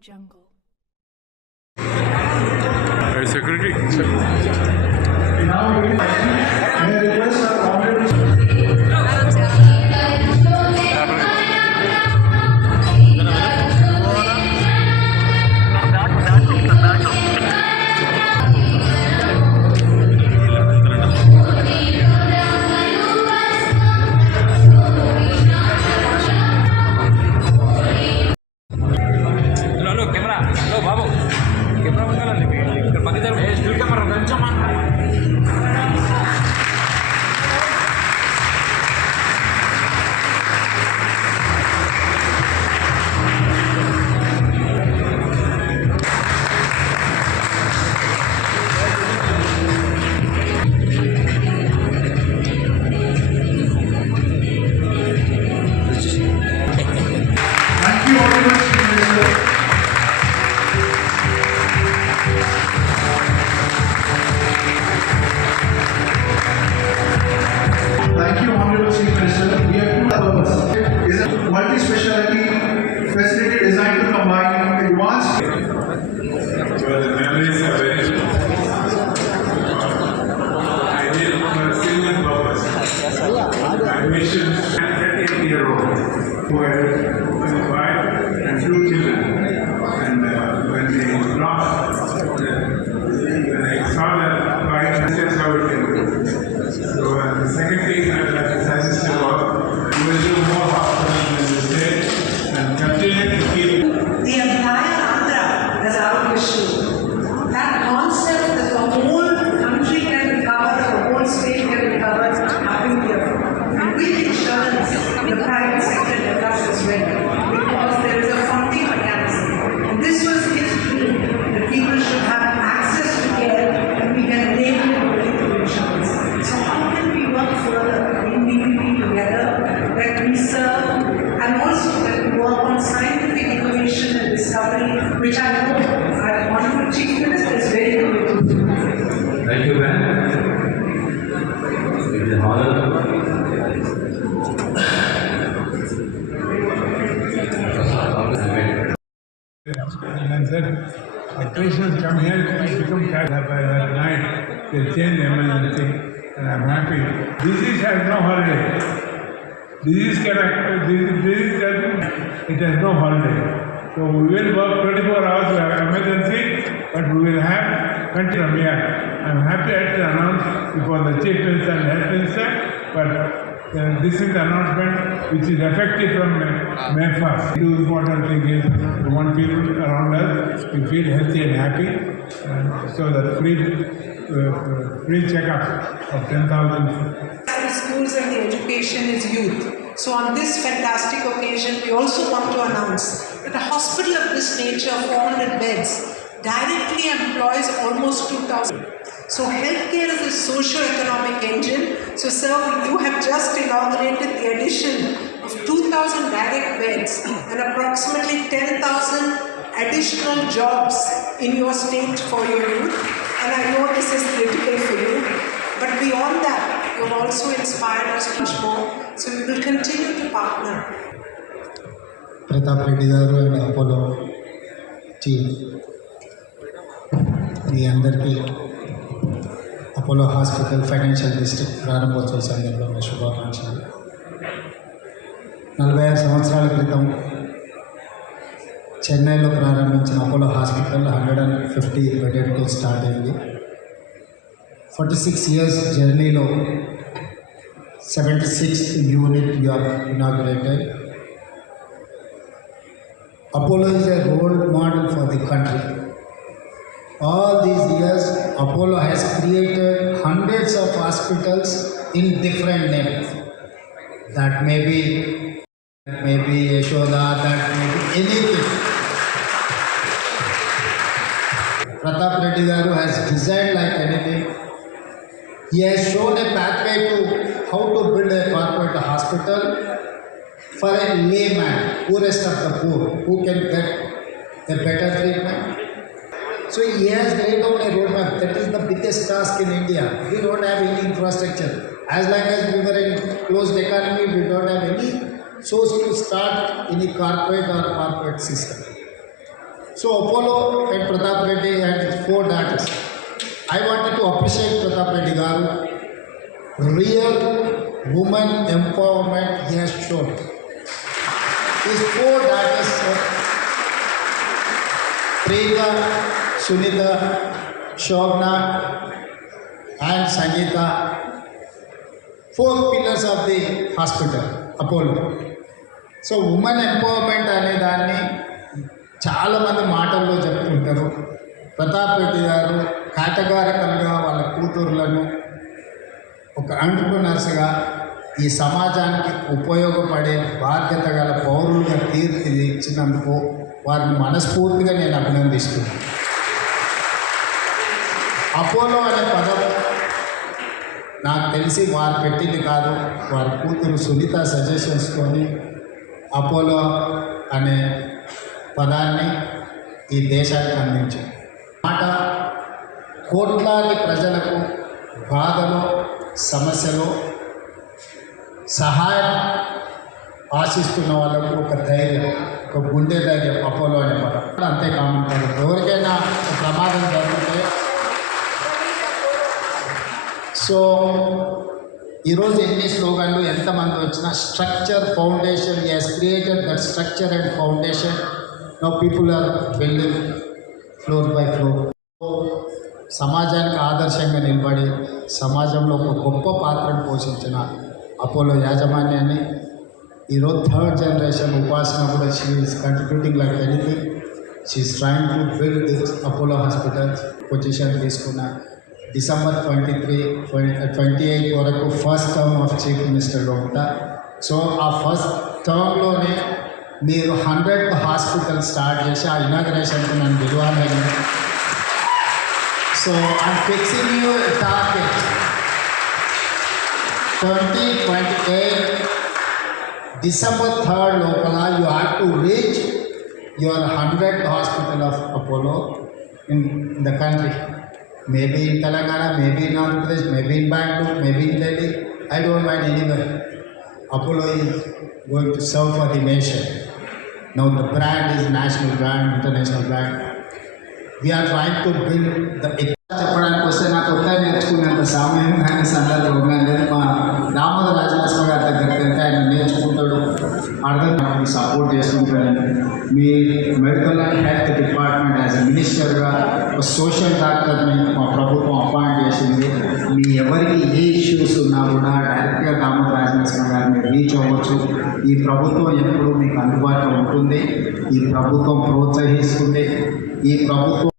Jungle. Security. Now, may I request our honorable hello camera hello బాబు కెమెరా ఉండాలండి ఇక్కడ పక్కన still camera కొంచెం Thank you very much, Minister. Thank you, Honorable Chief Minister. We have two purposes. Is a multi-speciality facility designed to combine advanced. Well, the memories are very ideal for a single purpose. Admission and 30-year-old who had a wife and 2 children. And when they lost, when I saw that wife, that's how it can go. So the second thing I'd like to suggest was we will do more hospitals in the state and continue to keep. The entire Andhra has our issue. That concept that the whole country can recover, the whole state can recover, happened here. And with insurance, the private sector develops as well. Because there is a funding mechanism. And this was his dream, that people should have access to care and we can enable it with insurance. So how can we work further, bring PPP together, that we serve, and also that we work on scientific innovation and discovery, which I know our Honorable Chief Minister is very committed to. Thank you, ma'am. It is an honor. And said, patients come here, become tired by that night, they change emergency, and I'm happy. Disease has no holiday. Disease it has no holiday. So we will work 24 hours of emergency, but we will have continuum here. I'm happy to announce before the Chief Minister and Health Minister, but this is the announcement which is effective from May 1st. The important thing is we want people around us to feel healthy and happy. So that free checkup of 10,000. The schools and the education is youth. So on this fantastic occasion, we also want to announce that a hospital of this nature, 400 beds, directly employs almost 2,000. So healthcare is a socio-economic engine. So sir, you have just inaugurated the addition of 2,000 direct beds and approximately 10,000 additional jobs in your state for your youth. And I know this is critical for you. But beyond that, you have also inspired us much more. So we will continue to partner. Pratap రెడ్డి గారు and Apollo team మీ అందరికీ Apollo hospital financial district ప్రారంభోత్సవ సందర్భంగా శుభాకాంక్షలు. 46 సంవత్సరాల క్రితం చెన్నైలో ప్రారంభించిన Apollo hospital 150 బెడెడ్తో స్టార్ట్ అయింది. 46 years జర్నీలో 76th unit you have inaugurated. Apollo is a role model for the country. All these years, Apollo has created hundreds of hospitals in different names. That may be Yashoda, that may be anything. Pratap Reddy Garu has designed like anything. He has shown a pathway to how to build a corporate hospital for a layman, poorest of the poor, who can get a better treatment. So he has laid down a roadmap. That is the biggest task in India. We don't have any infrastructure. As long as we were in closed economy, we don't have any source to start any corporate or corporate system. So Apollo and Pratap Reddy and his 4 daughters. I wanted to appreciate Pratap Reddy garu. Real woman empowerment he has shown. His 4 daughters, Priya, Sunita, Shobna, and Sangeeta, 4 pillars of the hospital, Apollo. So women empowerment అనే దాన్ని చాలామంది మాటల్లో చెప్తుంటారు. ప్రతాప్ రెడ్డి గారు కేటగారికల్గా వాళ్ళ కూతుర్లను ఒక ఎంటర్‌ప్రెన్యూర్స్‌గా ఈ సమాజానికి ఉపయోగపడే బాధ్యత గల పౌరులుగా తీర్చిదిద్దినందుకు వారిని మనస్ఫూర్తిగా నేను అభినందిస్తున్నాను. అపోలో అనే పదం నాకు తెలిసి వారు పెట్టింది కాదు, వారి కూతురు సునీత సజెషన్స్తోని అపోలో అనే పదాన్ని ఈ దేశానికి అందించింది. మాట కోట్లాది ప్రజలకు బాధలో సమస్యలో సహాయం ఆశిస్తున్న వాళ్ళకు ఒక ధైర్యం, ఒక గుండె ధైర్యం అపోలో అనే పదం. అంతే కామన్ పదం. ఎవరికైనా ఒక ప్రమాదం జరిగితే సో ఈరోజు ఎన్ని స్లోగన్లు ఎంతమంది వచ్చినా structure foundation has created that structure and foundation. Now people are building floor by floor. సమాజానికి ఆదర్శంగా నిలబడి సమాజంలో ఒక గొప్ప పాత్రను పోషించిన అపోలో యాజమాన్యాన్ని ఈరోజు 3rd generation ఉపాసన కూడా she is contributing like anything. She is trying to build this Apollo hospital position తీసుకున్న December 28 వరకు ఫస్ట్ టర్మ్ ఆఫ్ చీఫ్ మినిస్టర్గా ఉంటా. సో ఆ ఫస్ట్ టర్మ్లోనే మీరు 100th హాస్పిటల్ స్టార్ట్ చేసి ఆ ఇనాగ్రేషన్కి నన్ను పిలవాలని. So I'm fixing you target 2028 December 3rd లోపల you have to reach your 100th hospital of Apollo in the country. Maybe in Telangana, maybe in Andhra Pradesh, maybe in Bangalore, maybe in Delhi. I don't mind anywhere. Apollo is going to serve for the nation. Now the brand is national brand, international brand. We are trying to build the. చెప్పడానికి వస్తే నాకు కొత్త నేర్చుకునేంత సమయం కానీ సందర్భంగా లేదు. మా దామోదర రాజలక్ష్మి గారి దగ్గరికి వెళ్తే ఆయన నేర్చుకుంటాడు, అర్థం సపోర్ట్ చేసుకుంటాడు. మీ medical and health department as a మినిస్టర్గా ఒక సోషల్ డాక్టర్ని మా ప్రభుత్వం అపాయింట్ చేసింది. మీ ఎవరికి ఏ ఇష్యూస్ ఉన్నా కూడా డైరెక్ట్గా దామోదర రాజలక్ష్మి గారిని రీచ్ అవ్వచ్చు. ఈ ప్రభుత్వం ఎప్పుడు మీకు అందుబాటులో ఉంటుంది. ఈ ప్రభుత్వం ప్రోత్సహిస్తుంది. ఈ ప్రభుత్వం